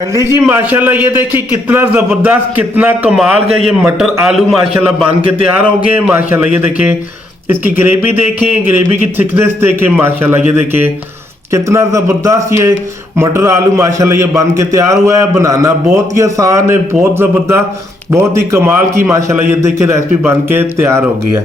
अली जी माशाल्लाह ये देखिए कितना जबरदस्त कितना कमाल का ये मटर आलू माशाल्लाह बन के तैयार हो गए। माशाल्लाह ये देखें, इसकी ग्रेवी देखें, ग्रेवी की थिकनेस देखें। माशाल्लाह ये देखें कितना जबरदस्त ये मटर आलू माशाल्लाह ये बन के तैयार हुआ है। बनाना बहुत ही आसान है, बहुत जबरदस्त, बहुत ही कमाल की माशाल्लाह ये देखिए रेसिपी बन के तैयार हो गई है।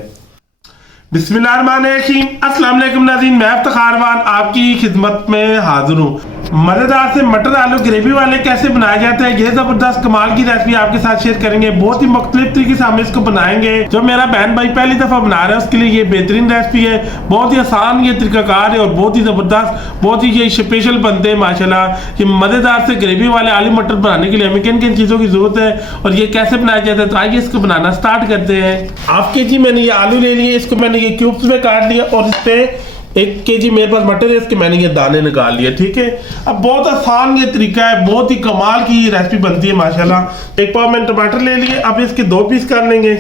बिस्मिल्लाहिर्रहमानिर्रहीम, अस्सलाम वालेकुम नाज़रीन, मैं इफ्तिखार खान आपकी खिदमत में हाजिर हूँ। मज़ेदार से मटर आलू ग्रेवी वाले कैसे बनाए जाते हैं, ये जबरदस्त कमाल की रेसिपी आपके साथ शेयर करेंगे। बहुत ही मुख्तलिफ तरीके से हम इसको बनाएंगे। जो मेरा बहन भाई पहली दफा बना रहा है उसके लिए ये बेहतरीन रेसिपी है। बहुत ही आसान ये तरीकाकार है और बहुत ही जबरदस्त, बहुत ही ये स्पेशल बनते हैं माशाल्लाह। ये मज़ेदार से ग्रेवी वाले आलू मटर बनाने के लिए हमें किन किन चीज़ों की जरूरत है और ये कैसे बनाया जाता है, तो आइए इसको बनाना स्टार्ट करते हैं। हाफ के जी मैंने ये आलू ले लिए, इसको मैंने ये क्यूब्स में काट लिया और इस पे 1 केजी मेरे पास मटर है, इसके मैंने ये दाने निकाल लिए। ठीक है, अब बहुत आसान ये तरीका है, बहुत ही कमाल की रेसिपी बनती है माशाल्लाह। 1 पाव मैंने टमाटर ले लिए, अब इसके 2 पीस कर लेंगे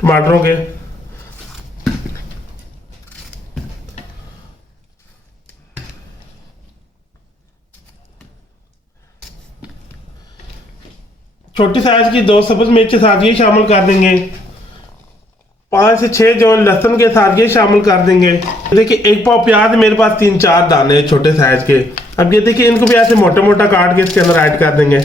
टमाटरों के। छोटी साइज की 2 सब्ज मिर्च साथ ये शामिल कर देंगे। 5 से 6 जो लहसुन के साथ ये शामिल कर देंगे। देखिए 1 पाव प्याज मेरे पास 3-4 दाने छोटे साइज के। अब ये देखिए इनको भी ऐसे मोटा मोटा काट के इसके अंदर ऐड कर देंगे।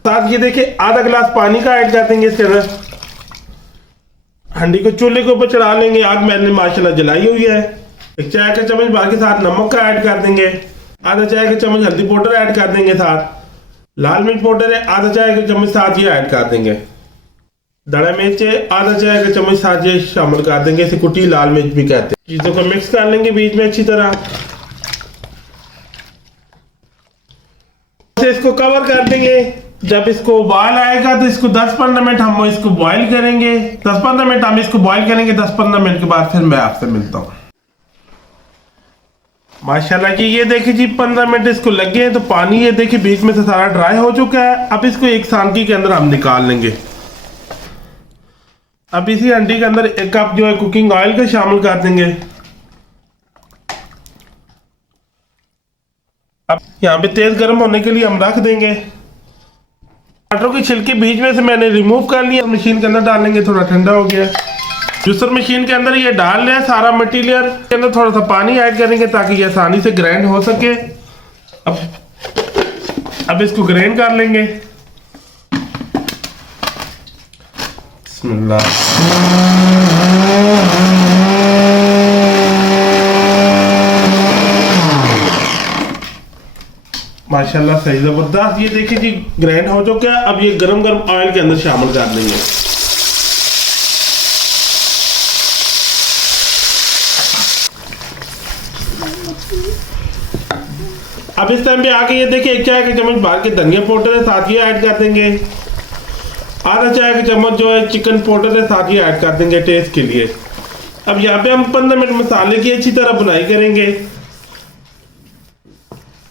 साथ ये देखिए आधा गिलास पानी का ऐड कर देंगे इसके अंदर। हंडी को चूल्हे के ऊपर चढ़ा लेंगे, आग मैंने माशाल्लाह जलाई हुई है। 1 चाय का चम्मच बाकी साथ नमक का ऐड कर देंगे। आधा चाय का चम्मच हल्दी पाउडर ऐड कर देंगे। साथ लाल मिर्च पाउडर है आधा चाय का चम्मच साथ ये ऐड कर देंगे। दड़ा मिर्च है आधा चाय का चम्मच साथ ये शामिल कर देंगे, इसे कुटी लाल मिर्च भी कहते हैं। चीजों को मिक्स कर लेंगे बीच में अच्छी तरह। इसको कवर कर देंगे। जब इसको उबाल आएगा तो इसको 10-15 मिनट हम इसको बॉईल करेंगे। 10-15 मिनट हम इसको बॉईल करेंगे। 10-15 मिनट के बाद फिर मैं आपसे मिलता हूँ। माशाल्लाह जी ये देखिए जी 15 मिनट इसको लगे हैं तो पानी ये देखिए बीच में से सारा ड्राई हो चुका है। अब इसको एक सांकी के अंदर हम निकाल लेंगे। अब इसी हंडी के अंदर 1 कप जो है कुकिंग ऑयल का शामिल कर देंगे। अब यहाँ पे तेज गर्म होने के लिए हम रख देंगे। टमाटरों की छिलके बीच में से मैंने रिमूव कर लिया, मशीन के अंदर डालेंगे। थोड़ा ठंडा हो गया, जूसर मशीन के अंदर ये डाल लें सारा मटेरियल। के अंदर थोड़ा सा पानी ऐड करेंगे ताकि ये आसानी से ग्राइंड हो सके। अब इसको ग्राइंड कर लेंगे। बिस्मिल्लाह। माशाल्लाह सही जबरदस्त ये देखिए जी ग्राइंड हो चुका है। अब ये गरम गरम ऑयल के अंदर शामिल कर देंगे। अब इस टाइम पे आके ये देखिए 1 चाय का चम्मच बाहर के धनिया पाउडर है साथ ये ऐड कर देंगे। आधा चाय का चम्मच जो है चिकन पाउडर है साथ ये ऐड कर देंगे टेस्ट के लिए। अब यहाँ पे हम 15 मिनट मसाले की अच्छी तरह बुनाई करेंगे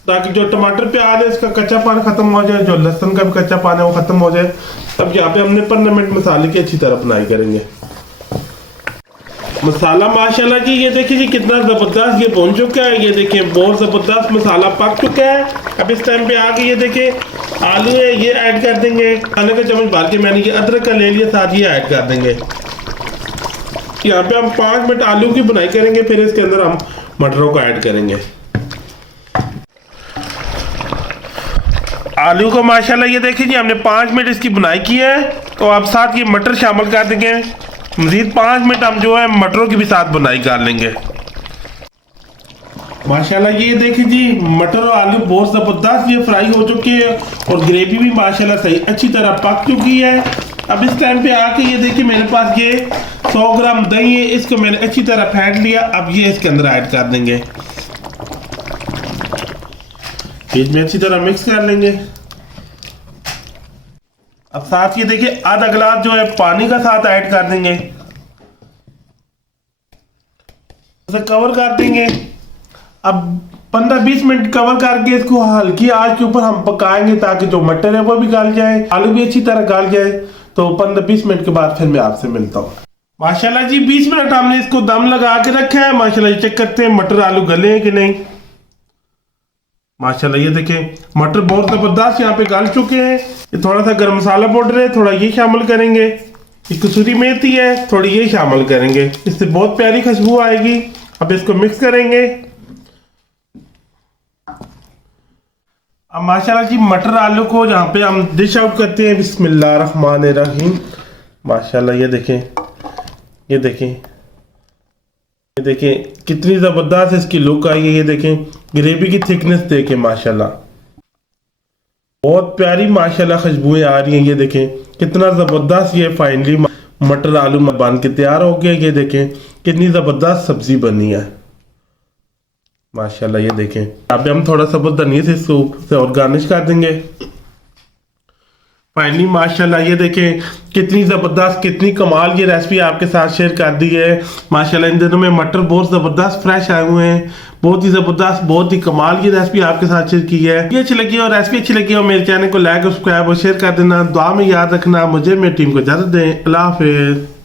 ताकि जो टमाटर प्याज है इसका कच्चापन खत्म हो जाए, जो लहसुन का भी कच्चापन है वो खत्म हो जाए। अब यहाँ पे हमने 15 मिनट मसाले की अच्छी तरह बुनाई करेंगे। मसाला माशाल्लाह जी ये देखिए जी कितना जबरदस्त ये भून चुका है। ये देखिए बहुत जबरदस्त मसाला पक चुका है। अब इस टाइम पे आके ये देखिए आलू है ये ऐड कर देंगे। खाने का चम्मच भर के मैंने ये अदरक का ले लिया साथ ये ऐड कर देंगे। यहाँ पे हम 5 मिनट आलू की बुनाई करेंगे, फिर इसके अंदर हम मटरों को ऐड करेंगे। आलू को माशाल्लाह ये देखिए जी हमने 5 मिनट इसकी बुनाई की है। तो अब साथ ये मटर शामिल कर देंगे। मजीद 5 मिनट हम जो है मटरों की भी साथ बुनाई कर लेंगे। माशाल्लाह ये देखिए जी मटर और आलू बहुत जबरदस्त ये फ्राई हो चुके हैं और ग्रेवी भी माशाल्लाह सही अच्छी तरह पक चुकी है। अब इस टाइम पे आके ये देखिए मेरे पास ये 100 ग्राम दही है, इसको मैंने अच्छी तरह फेंट लिया। अब ये इसके अंदर ऐड कर देंगे, बीच में अच्छी तरह मिक्स कर लेंगे। अब साथ ये देखिए आधा गिलास जो है पानी का साथ ऐड कर देंगे, उसे कवर कर देंगे। अब 15-20 मिनट कवर करके इसको हल्की आंच के ऊपर हम पकाएंगे ताकि जो मटर है वो भी गल जाए, आलू भी अच्छी तरह गल जाए। तो 15-20 मिनट के बाद फिर मैं आपसे मिलता हूँ। माशाल्लाह जी 20 मिनट हमने इसको दम लगा के रखा है। माशाल्लाह ये चेक करते हैं मटर आलू गले हैं कि नहीं। माशाल्लाह ये देखें मटर बहुत जबरदस्त यहाँ पे गल चुके हैं। ये थोड़ा सा गरम मसाला पाउडर है, थोड़ा ये शामिल करेंगे। ये कसूरी मेथी है, थोड़ी ये शामिल करेंगे, इससे बहुत प्यारी खुशबू आएगी। अब इसको मिक्स करेंगे। अब माशाल्लाह जी मटर आलू को यहाँ पे हम डिश आउट करते हैं। बिस्मिल्लाहिर्रहमानिर्रहीम। माशाल्लाह ये देखें, ये देखें, ये देखें कितनी ज़बरदस्त इसकी लुक आई है। ये देखें ग्रेवी की थिकनेस देखें, माशाल्लाह बहुत प्यारी माशाल्लाह खुशबुएं आ रही हैं। ये देखें कितना ज़बरदस्त ये फाइनली मटर आलू बन के तैयार हो गया। ये देखें कितनी ज़बरदस्त सब्जी बनी है माशाल्लाह। ये देखें अब हम थोड़ा सा धनिया से सूप से और गार्निश कर देंगे। फाइनली माशाल्लाह ये देखें कितनी ज़बरदस्त, कितनी कमाल ये रेसिपी आपके साथ शेयर कर दी है। माशाल्लाह इन दिनों में मटर बहुत ज़बरदस्त फ्रेश आए हुए हैं, बहुत ही ज़बरदस्त, बहुत ही कमाल की रेसिपी आपके साथ शेयर की है। ये अच्छी लगी और रेसिपी अच्छी लगी हो मेरे चैनल को लाइक और सब्सक्राइब और शेयर कर देना। दुआ में याद रखना। मुझे मेरी टीम को इजाज़त दें। अल्लाह हाफिज़।